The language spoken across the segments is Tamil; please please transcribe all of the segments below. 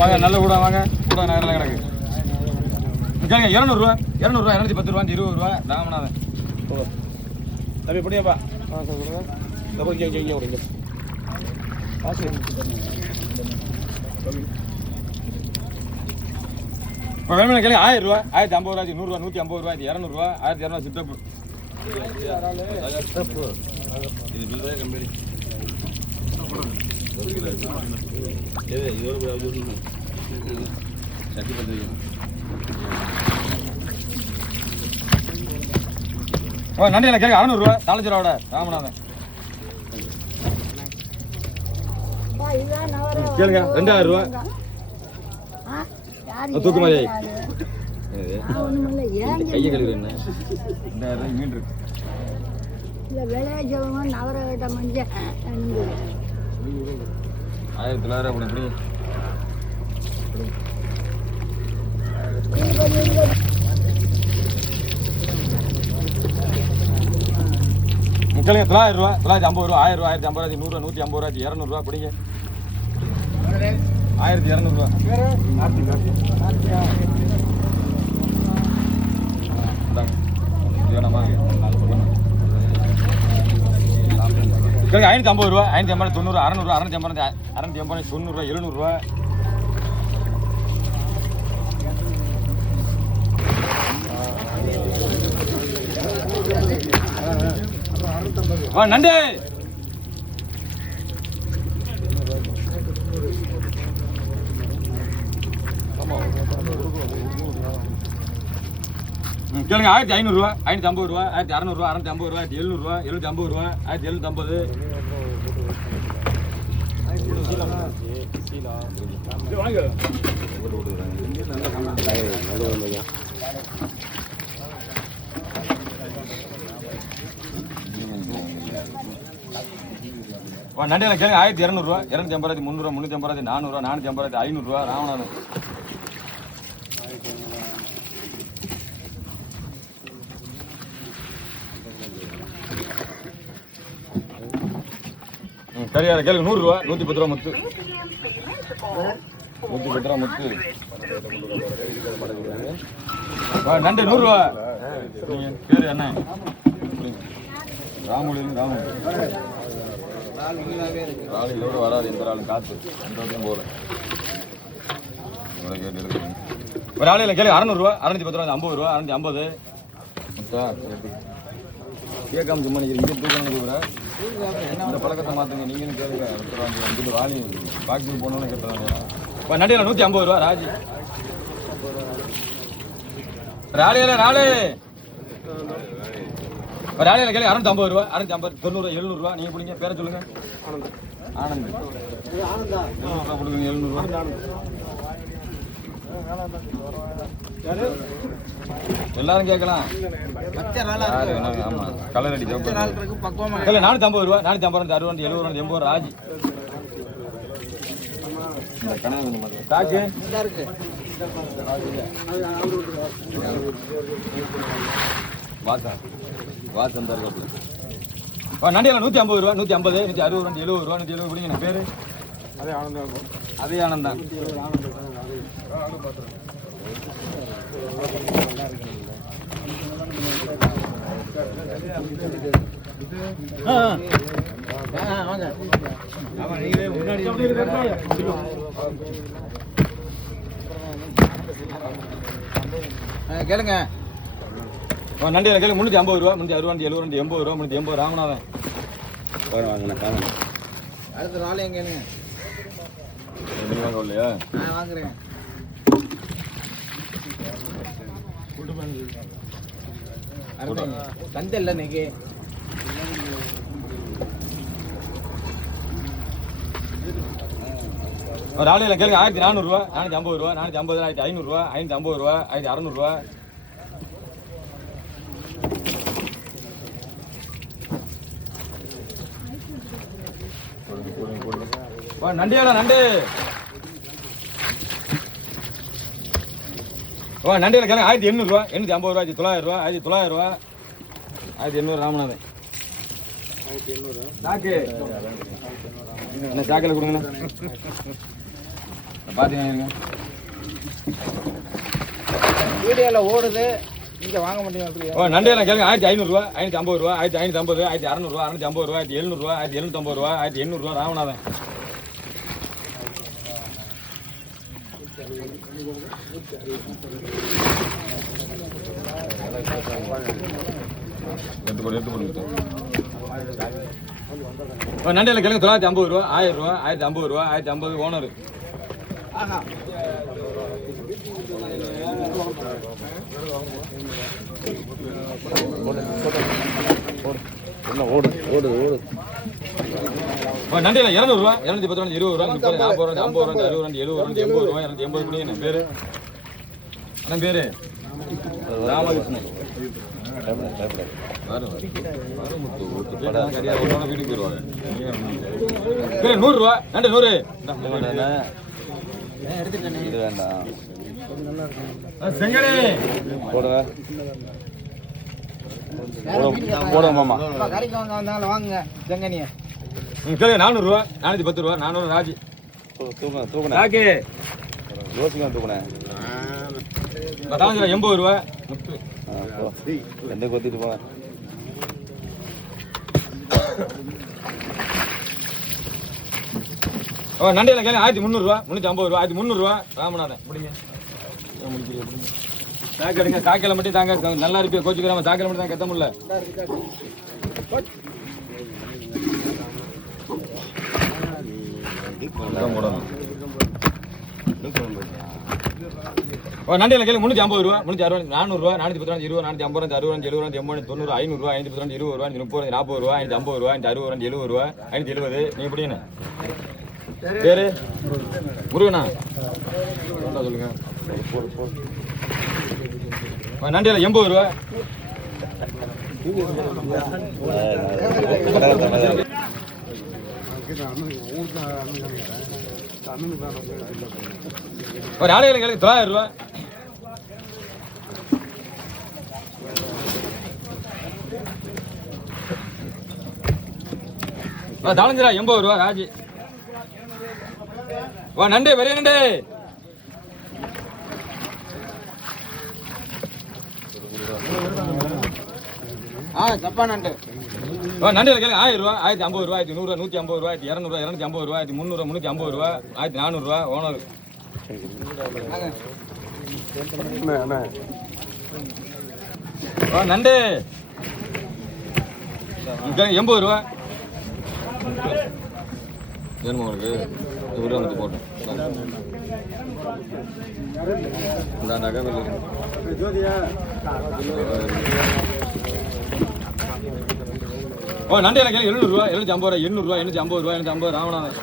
வாங்க நல்ல கூட வாங்க கூட நகரில் கிடக்கு கேளுங்க. 200 210 ரூபா 20 ரூபா ராமநாதன் தம்பி எப்படியாப்பா இந்த போய் இங்கே விடுங்க இப்போ வேணும்னா கேளுங்க. 1000 ரூபா 1050 ரூபா 100 ரூபா 150 ரூபா 200 ரூபா 1200 சிட்டப்பு இது கம்பெனி சட்டி பண்ணுறீங்க. நன்றியில் கேட்க 600 ரூபா 4 ரூபாவோட ராமநாதன் கேளுங்க. 2000 ரூபா தூக்கு மாதிரி கையை கழுவுற என்ன 2000 ரூபாய் மீன் இருக்கு. நவரகட்ட மஞ்சள் 1900 அப்படி இப்படி கேளுங்க. 900 ரூபா 950 ரூபா 1000 ரூபா 1050 ரூபா 100 ரூபா 150 ரூபா 200 ரூபா பிடிங்க 1200 ரூபா கேளுங்க. 550 ரூபா 550 90 600 ரூபா 650 650 90 ரூபா 700 ரூபா நண்டு கேளுங்க. 1500 ரூபா 550 ரூபா 1600 ரூபா 650 ரூபா 700 ரூபா 750 ரூபா 1750 நண்டியில் கேளுங்க. 1200 ரூபா 250 300 ரூபா 350 400 ரூபா 450 500 ரூபா ராமநாதன் சரியா கேளுங்க. 100 ரூபா 110 ரூபா முத்து 110 ரூபா முத்து நண்டு 100 ரூபா பேரு என்ன ராமுலியும் ராமுலியோட வராது எந்த ஆளும் காத்து அந்த போறேன் ஒரு ஆளுல கேளு. 600 ரூபா 610 ரூபா 50 ரூபா 650 முத்தா கேட்காம சும்மா இங்கே தூக்கணும் கூட இந்த பழக்கத்தை மாற்றுங்க. நீங்களும் கேளுங்க வந்துட்டு வாலி பாக்கிங் போனோன்னு கேட்டுறாங்க. நண்டியில் 150 ரூபா ராஜி ராலியில் ராலியில் கேள்வி 650 ரூபா 650 90 700 ரூபா நீங்கள் பிடிங்க. பேரை சொல்லுங்க. ஆனந்த் கொடுக்குங்க 700 ரூபா எல்லாரும் கேட்கலாம். ஆமா கலர் அடி 450 ரூபா 450 60 70 80 ராஜி தாக்கு வாசம் நண்டியில் 150 ரூபா 150 160 170 ரூபா 170 பிடிங்க. பேரு அதே ஆனந்தான் கேளுங்க. நண்டியில் கேளுங்க. 350 ரூபா 360 70 80 ரூபா 380 ராமநாதன் வாங்கினேன். அடுத்த நாள் எங்க இல்லையா வாங்குறேன். சந்தை இல்லை இன்னைக்கு. ஒரு ஆளுல கேளுங்க. 1400 ரூபா 450 ரூபா 450 1500 ரூபா 550 ரூபா 1600 ரூபா நண்டியாடா நண்டு நண்டியில் கேளுங்க. 1800 ரூபா 850 ரூபா 900 ரூபா 1900 ரூபா 1800 ராமநாதன் சாக்கு என்ன சாக்கில் கொடுங்கண்ணா பார்த்தீங்கன்னா வீடியோவில் ஓடுது இங்கே வாங்க முடியும். ஓ நண்டையெல்லாம் கேளுங்க. 1500 ரூபா, 550 ரூபா, 1550, 1600 ரூபா, 650 ரூபா, 1700 ரூபா, 1750 ரூபா, 1800 ரூபா. ராமநாதன் நண்டையில கேளுங்க. 950 ரூபா, 1000 ரூபா, 1050 ரூபா, 1050 ஓனர். நண்டையில 200 ரூபா, 210 ரூபா, 20 ரூபா, 30 40 ரூபா, 50 ரூபா, 60 ரூபா, 70 ரூபா, 80 ரூபா, 280 ரூபா. என்ன பேரு? அண்ணன் பேரு ராமகிருஷ்ணன். வீட்டுக்கு போயிருவாங்க. 100 ரூபா, நண்டு 100. இது வேண்டாம். செங்கடே போடுங்க மாமா. கறிக்கு வாங்க வந்தாலும் வாங்குங்க செங்கனிய. 400 ரூபா, 410 ரூபா, 400 ராஜி. தூக்குனேன் ராக்கி யோசிக்க தூக்குனேன். 80 ரூபா. எந்த கொத்திட்டு போனேன். நண்டையில கேள்வி 1300 ரூபா, 350 ரூபா, 1300 ரூபா. ராமநாதன் பிடிங்க. சாக்கெடுங்க. சாக்கையில மட்டும் தாங்க. நல்லா இருப்பிய கோச்சுக்கிறாம சாக்கையில மட்டும் தான் கத்த முடியல. நண்டையில கேள்வி 350 ரூபா, 360, 400 ரூபா, 410, 20, 450, 60, 70, 80, 90, 500 ரூபா, 510, 20 ரூபா, 30, 40 ரூபா, 550 ரூபா, 560, 70 ரூபா, 570. நீங்க பிடிங்க. பேரு முருகனா? சொல்லுங்க. நண்டையில 80 ரூபா. ஒரு ஆடையில கேளுங்க. 900 ரூபா. தாளஞ்சிரா 80 ரூபா ராஜி. நண்டே பெரிய நண்டே. சப்பா நண்டு. நண்டையில கேளுங்க. 1000 ரூபா, 1050 ரூபா, 1100 ரூபா, 150 ரூபா, 200 ரூபா, 250 ரூபா, 300, 350 ரூபா, 1400 ரூபா. ஓனர் நண்டு 80 ரூபா. வேணுமா உங்களுக்கு? வந்து போட்டோம். இந்த நகை நண்டு எனக்கு 700 ரூபா, 750 ரூபா, 800 ரூபா, 850 ரூபா, 850. ராமநாதன்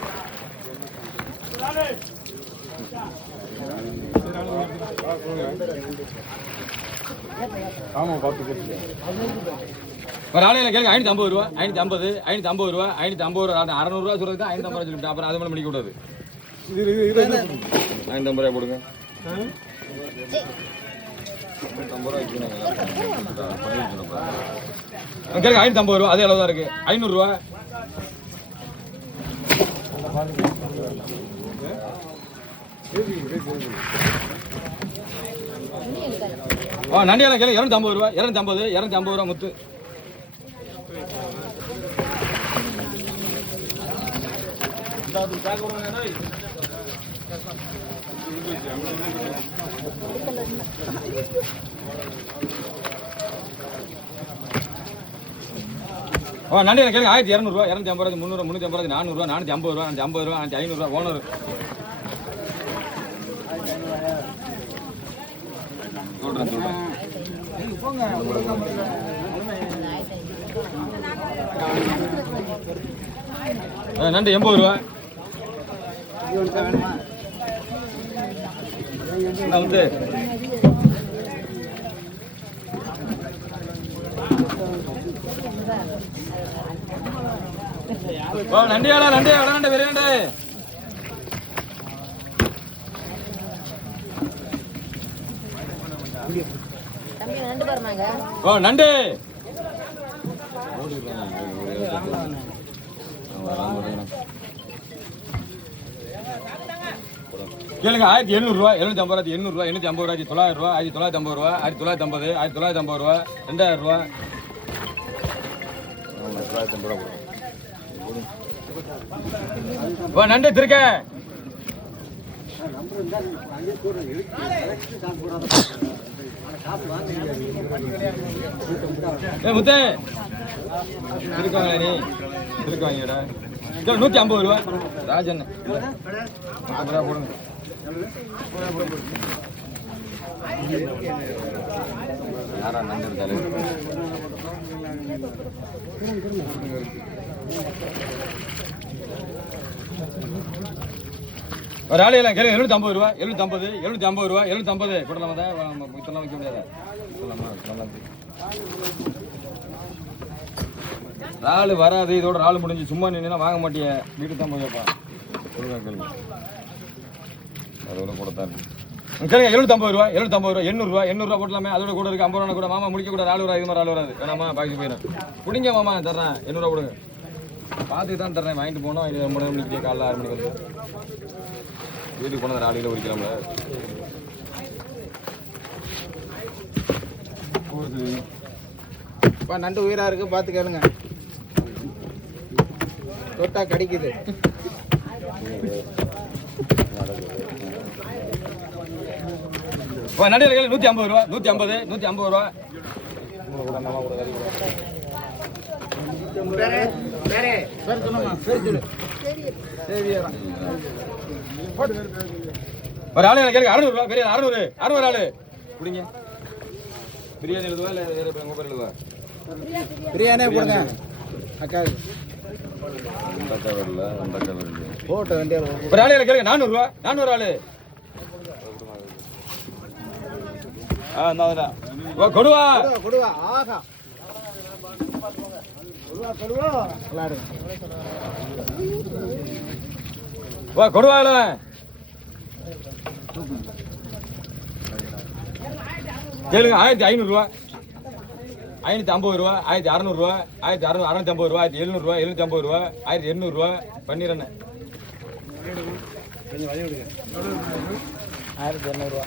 ஒரு ஆலையில கேளுங்க. 550 ரூபா, 550, 550 ரூபா, 550 ரூபா, 600 ரூபா சொல்றது 550 ரூபா சொல்லிட்டு அப்புறம் அது மேலே முடிக்க கூடாது. 550 ரூபா போடுங்க. 550 ரூபா கேளுங்க. 550 ரூபா அதே அளவு தான் இருக்கு. 500 ரூபா. நண்டியெல்லாம் கேளுங்க. 250 ரூபா, 250, 250 ரூபா முத்து. நண்டியெல்லாம் கேளுங்க. 1200 ரூபா, 250 ரூபா, 300, 350, 400 ரூபா, 450 ரூபா, 550 ரூபா, 500 ரூபா. ஓனர் சொல்றேன். நண்டு 80 ரூபா. வந்து நண்டியாடா, நண்டு எவ்வளோ நண்டு பெரிய நண்டு. நண்டு கேளுங்க 1700 ரூபா 750 800 ரூபா 850 ரூபா 900 ரூபா 950 ரூபா 1950 1950 ரூபா 2000 ரூபா 950 ரூபா வா நண்டு திருக்க முத்தே திருக்காங்க நீ திருக்காங்கடா 150 ரூபா ராஜன் போடுங்க யாரா நண்டு இருக்காரு ஒரு ஆளு எல்லாம் கேளுங்க 750 ரூபா 750 ரூபா 750 போடலாமா தான் இதெல்லாம் வைக்க முடியாதா ராலு வராது இதோட ராலு முடிஞ்சு சும்மா நின்னா வாங்க மாட்டிய வீட்டுக்கு தான் போய் வைப்பா ஒழுங்கா கேளுங்க அதோட கூட தான் கேளுங்க 750 ரூபா 800 ரூபா போட்டலாமே அதோட கூட இருக்கு 50 ரூபா கூட மாமா முடிக்க கூட ராலு வராது இது மாதிரி ராலு வராது வேணாமா பாக்கி போயிடும் குடிங்க மாமா தர்றேன் 800 ரூபா கொடுங்க பார்த்துட்டு தான் தர்றேன் வாங்கிட்டு போனோம் இது 3 மணிக்கு காலைல 6 மணிக்கு வந்து வீட்டுக்கு போனது ராலியில் குடிக்கலாம்ல நண்டு உயிரா இருக்கு பார்த்து கேளுங்க தொட்டா கடிக்குது நண்டு 150 ரூபா 150 ரூபா ஒரு ஆளு கேளுங்க 600 ரூபா பெரிய 600 ஆளு குடிங்க பிரியாணி எழுதுவா இல்லை வேற உங்க பேர் எழுதுவா பிரியாணியே போடுங்க அக்கா போட்ட வண்டியா ஒரு ஆளு கேளுங்க 400 ரூபா 400 ஆளு கொடுவா கொடுவா ஆஹா கொடுவா கொடுவா கேளுங்க 1500 ரூபா 550 ரூபா 1600 ரூபா 1650 ரூபா 1700 ரூபா 750 ரூபா 1800 ரூபா பண்ணிடுறேன் 1200 ரூபா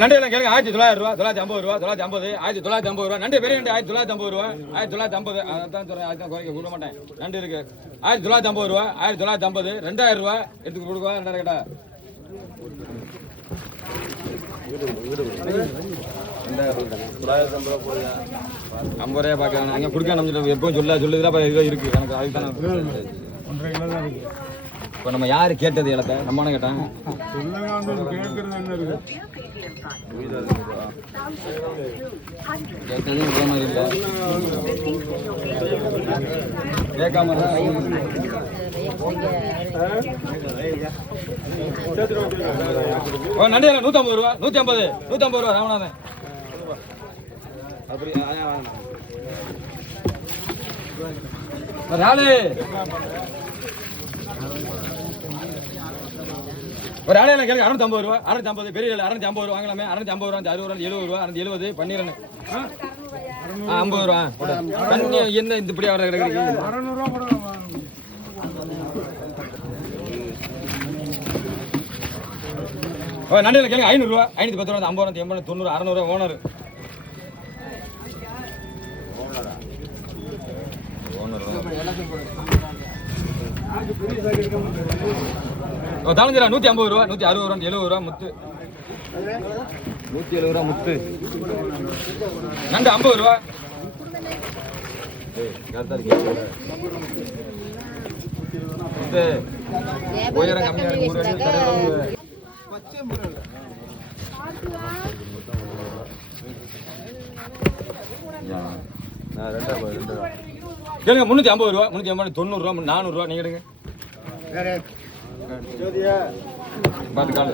நண்டு எல்லாம் கேளுங்க 1900 ரூபா 950 ரூபா 950 1950 ரூபா நண்டு பெரிய நண்டு 1950 ரூபா 1950 அதான் சொல்றேன் அதுதான் குறைக்க விட மாட்டேன் நண்டு இருக்கு 1950 ரூபா 1950 2000 ரூபா எடுத்து கொடுக்குவா 2000 கேட்டா 50 ரூபாய் பார்க்க அங்கே கொடுக்க நம்ம எப்பவும் சொல்லுதுல இதோ இருக்கு எனக்கு அதுதான் 1.5 கிலோ தான் இருக்கு இப்போ நம்ம யாரு கேட்டது இடத்த நம்ம கேட்டாங்க கேட்டது இதே மாதிரி இல்லை கேட்காம நண்டு 150 ரூபா 150 ரூபா ராமநாதன் அப்படி ராலு ஒரு ஆளு கேளுங்க 650 ரூபா 650 பெரிய 650 ரூபா வாங்கலாமே 650 ரூபா 60 ரூபா 70 ரூபா 670 பண்ணிடுறேன் 50 ரூபா என்ன இந்த இப்படி வர கிடைக்கிறீங்க 600 ரூபா போடலாம் நண்டில் கேளுங்க 500 ரூபா 510 ரூபா 50 ரூபா 80 90 600 ரூபா ஓனர் தாளஞ்சிரா 150 ரூபா 160 ரூபா 70 ரூபா முத்து 170 ரூபா முத்து நண்டு 50 ரூபா உயரம் கம்மியா இருக்கு கேளுங்க 350 ரூபா 350 90 ரூபா 400 ரூபா நீங்க எடுங்க பார்த்து காலு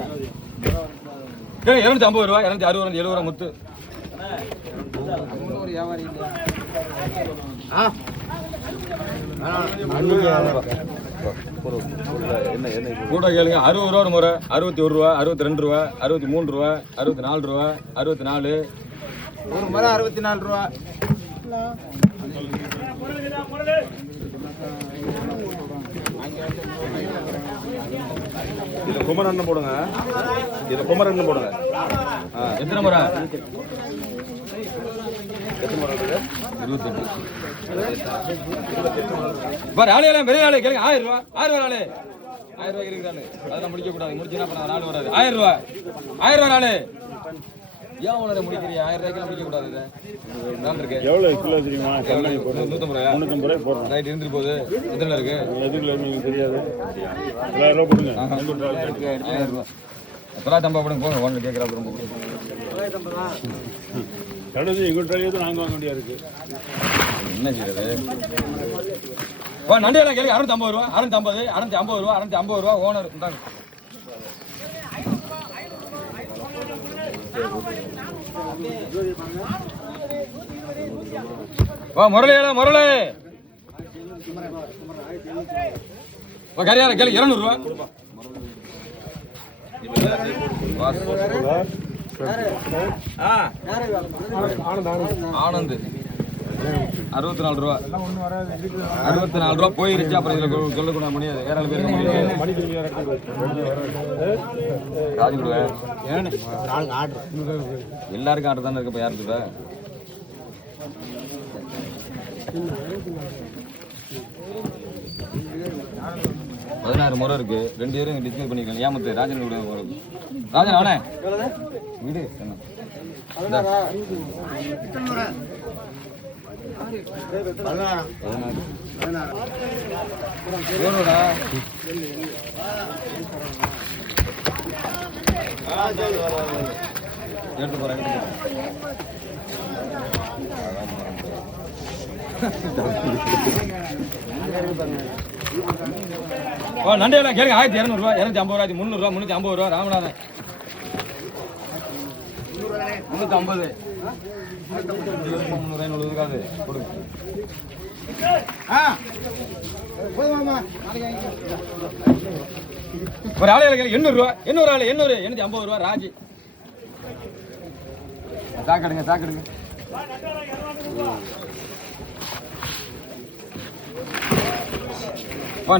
கேளுங்க 250 ரூபா 260 ரூபா 70 ரூபா முத்து கூட கேளுங்க 60 ரூபா ஒரு முறை 61 ரூபா 62 ரூபா 63 ரூபா 64 ரூபா 64 ஒரு முறை 64 ரூபா. இது குமரன் போடுங்க. இது குமரன் போடுங்க. எத்தனை முறை? 28. ஆளையெல்லாம் பெரிய ஆளு கேளுங்க. 1000 ரூபா 1000 ரூபா ஆளு 1000 ரூபாய்க்கு இருக்கிறாரு. அதெல்லாம் முடிக்க கூடாது. முடிச்சுன்னா அப்புறம் நாள் வராது. 1000 ரூபா 1000 ரூபா ஆளு. ஏன் உனக்கு முடிக்கிறீங்க? 1000 ரூபாய்க்கு முடிக்க கூடாது. நாள் இருக்கு. எவ்வளவு கிலோ தெரியுமா? 150 ரூபாயா? 350 ரூபாய் போடுறோம். ரைட் இருந்துட்டு போகுது. எதுல இருக்கு? எதுக்குள்ள எனக்கு தெரியாது. 1000 ரூபாய் கொடுங்க. 1000 ரூபா. அப்பலாம் தம்பா போடுங்க போங்க. ஒன்று கேட்குறா ரொம்ப கடைசி எங்கள்கிட்ட நாங்கள் வாங்க வேண்டியா இருக்கு. என்ன செய்யறது? நண்டியெல்லாம் கேள்வி 650 ரூபா 650 650 ரூபா 650 ரூபா ஓனர் இருந்தாங்க. முரளியெல்லாம் முரளி கரியார கேள்வி 200 ரூபா. ஆனந்த் 64 ரூபா 64 ரூபா போயிருச்சு. அப்புறம் இதுல சொல்லக்கூட முடியாது. ஏராளம் பேர் ராஜு கொடுங்க. எல்லாருக்கும் ஆர்டர் தானே இருக்கு. இப்போ யாருக்கு 16 முறை இருக்கு. 2 பேரும் டிஸ்கஸ் பண்ணிக்கலாம். ஏமாத்து ராஜன் கூட ராஜன் அவனே வீடு என்ன எடுத்து போறேன். நண்டையெல்லாம் கேளுங்க. 1200 ரூபா 250 ரூபா 300 ரூபா 350 ரூபா. ராமநாதன் 350 300 இருக்காது கொடுங்க. ஒரு ஆளையில கேள்வி 800 ரூபா 800 ஆளு 800 850 ரூபா. ராஜி சாக்கடுங்க சாக்கடுங்க.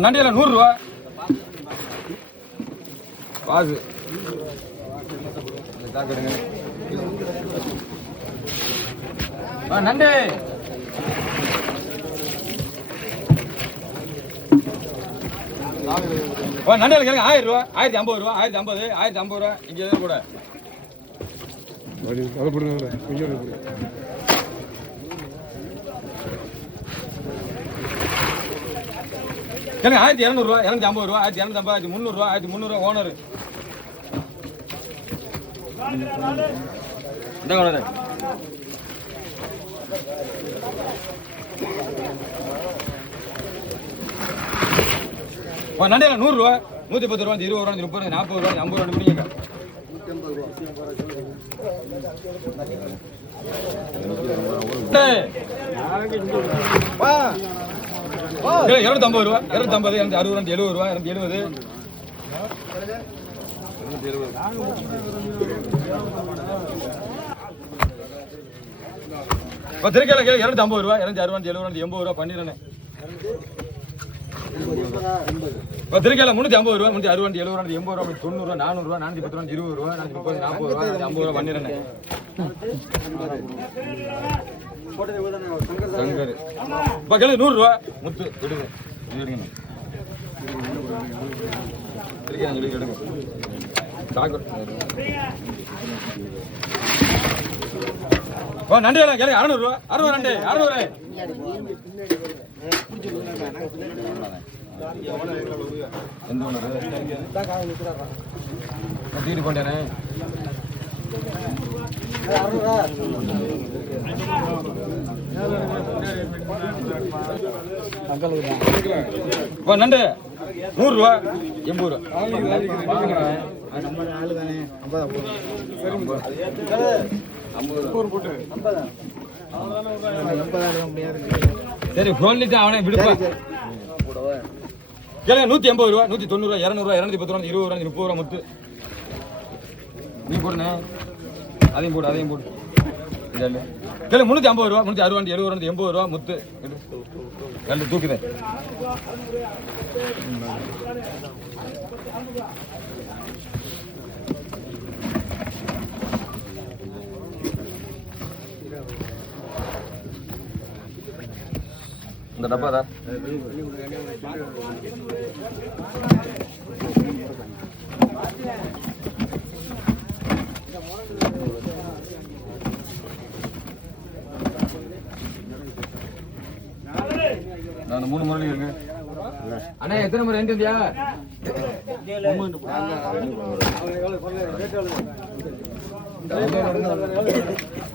நண்டியில 100 ரூபா பாசு சாக்கடுங்க. நண்டு நண்டியில கேளுங்க 1000 ரூபா 1050 ரூபா 1050 1050 ரூபா. இங்க எதுவும் கூட கேளுங்க 1200 ரூபா 250 ரூபா 1250 300 ரூபா 1300 ரூபா. ஓனர் இந்த ஓனர் நண்டையில 100 ரூபா 110 ரூபா 20 ரூபா 30 ரூபா 40 ரூபா 50 ரூபா முடியுங்க. $250 ரூபா 250 260 ரூபா 70 ரூபா 270 திருக்கையில கேள்வி 250 ரூபா 260 70 80 ரூபா பண்ணிடுறேன். திருக்கையில 350 ரூபா 360 70 ரூபா 80 ரூபா 90 ரூபா 400 ரூபா 410 ரூபா 20 ரூபா 430 40 ரூபா 50 ரூபா பண்ணிடுறேன். சங்கர் இப்போ கேள்வி 100 ரூபா முத்து எடுங்க எடுங்க திருக்கையில சொல்லி எடுங்க. நண்டியெல்லாம் கேள்வி 600 ரூபா 600 நண்டு 600 எந்த ஒன்று தீட்டு பண்ணிட்டேனே. நண்டு 100 ரூபா 80 ரூபா. சரி சொல்லிட்டு அவனே விடுப்பா. கேளுங்க 180 ரூபா 190 ரூபா 200 ரூபா 210 ரூபா 20 ரூபா 30 ரூபா முத்து. நீ போடுனே அதையும் போடு அதையும் போடு. கேளு 350 ரூபா 360 70 80 ரூபா முத்து கல்லு தூக்குது. இந்த டப்பா தான் நான் 3 முறை இருக்கு அண்ணா. எத்தனை முறை எந்தியா?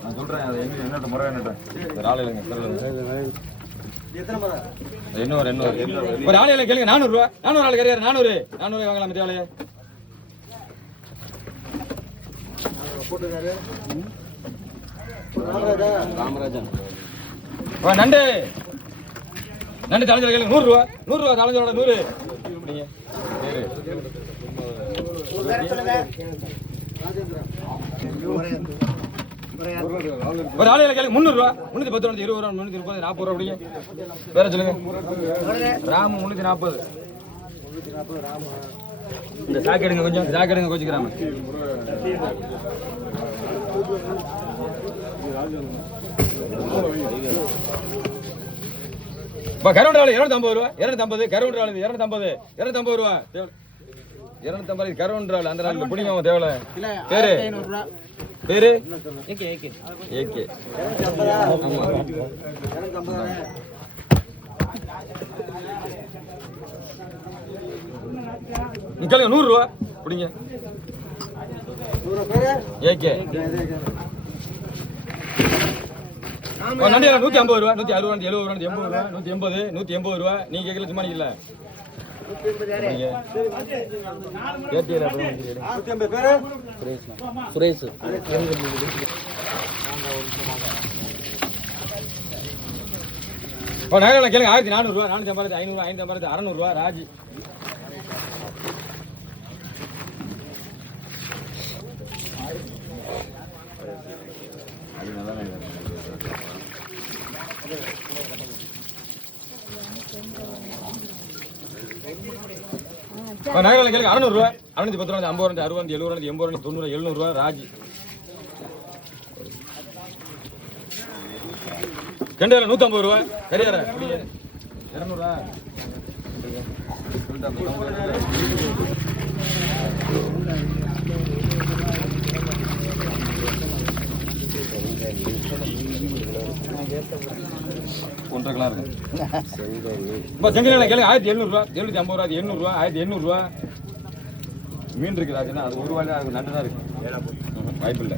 நான் சொல்றேன் அது என்னட்ட முறை என்னட்ட ஒரு ஆள் இல்லைங்க. இன்னொரு ஒரு ஆள் இல்லை கேளுங்க. 400 ரூபா 400 ஆள் கிடையாது. 400 வாங்கலாம் மத்திய ஆளைய ராமராஜன். நண்டு நண்டு தலைஞ்சல கேளுங்க. 100 ரூபா தலைஞ்சோட 100. ஒரு ஆளுல கேளுங்க. 300 ரூபா 310 ரூபா 20 ரூபா 330 40 ரூபா அப்படிங்க. வேற சொல்லுங்க. ராம 340. இந்த சாக்கு எடுங்க கொஞ்சம். சாக்கு எடுங்க கோச்சிக்கிறாம. கரவுண்ட் ஆளு 250 ரூபா 250. கரவுண்ட் ஆளு 250 ரூபா 250 கரவுண்ட் ஆளு அந்த நாள் பிடிங்க தேவல. பேரு பேரு ஏகே நிக்கலுங்க. 100 ரூபா பிடிங்க. ஏகே நண்டியா 150 ரூபா 160 ரூபா 70 ரூபா 80 ரூபா 180 ரூபா. நீங்க கேட்கல சும்மா நிக்கல. சுரேஷ் நகரில் கேளுங்க. 1400 ரூபா 450 500 550 600 ரூபா. ராஜி நகரில் கேளுங்க. 600 ரூபா 610 ரூபா 50 ரூபா 60 70 ரூபா 80 ரூபா 90 700 ரூபா. ராஜி கெண்டையில 150 ரூபா. சரியாரா 200 ரூபா. ஒன்றரை கிலோ இருக்கு. செங்கல் கேளுங்க. 1700 ரூபா 750 ரூபா 800 ரூபா 1800 ரூபா. மீன் இருக்கு ராஜனா. அது ஒரு ரூபாய் தான் நண்டு தான் இருக்கு. வாய்ப்பு இல்லை.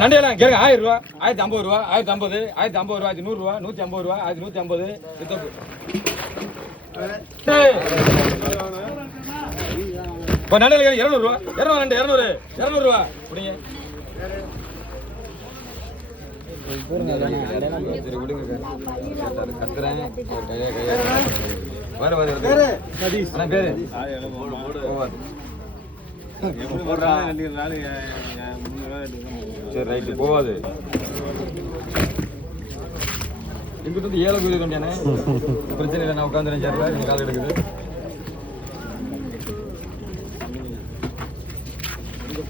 நண்டியெல்லாம் கேளுங்க. 1000 ரூபா 1050 ரூபா 1050 1050 ரூபா 100 ரூபா 150 ரூபா 150. நண்டியில் 200 ரூபா 200 ரூபா பிடிங்க. கத்துறேன் வேற பேரு சரி ரைட்டு போவாது. இங்கிட்ட வந்து 7 பேர் கொண்டானே பிரச்சனை இல்லை. நான் உட்காந்துறேன் சார். நீங்க கால் எடுக்குது.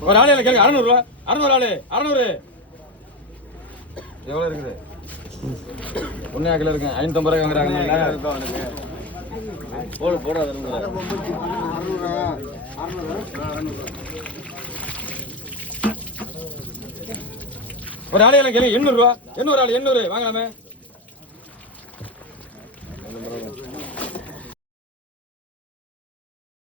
ஒரு ஆளு கேட்க 600 ரூபா 600 ஆளு 600 எவ்வளவு இருக்குது? 1 கிலோ இருக்கு. 550 ரூபாய் வாங்குறாங்க. போட ஒரு ஆளு கேளுங்க. 800 ரூபா 800 ஆளு 800 வாங்கலாமே.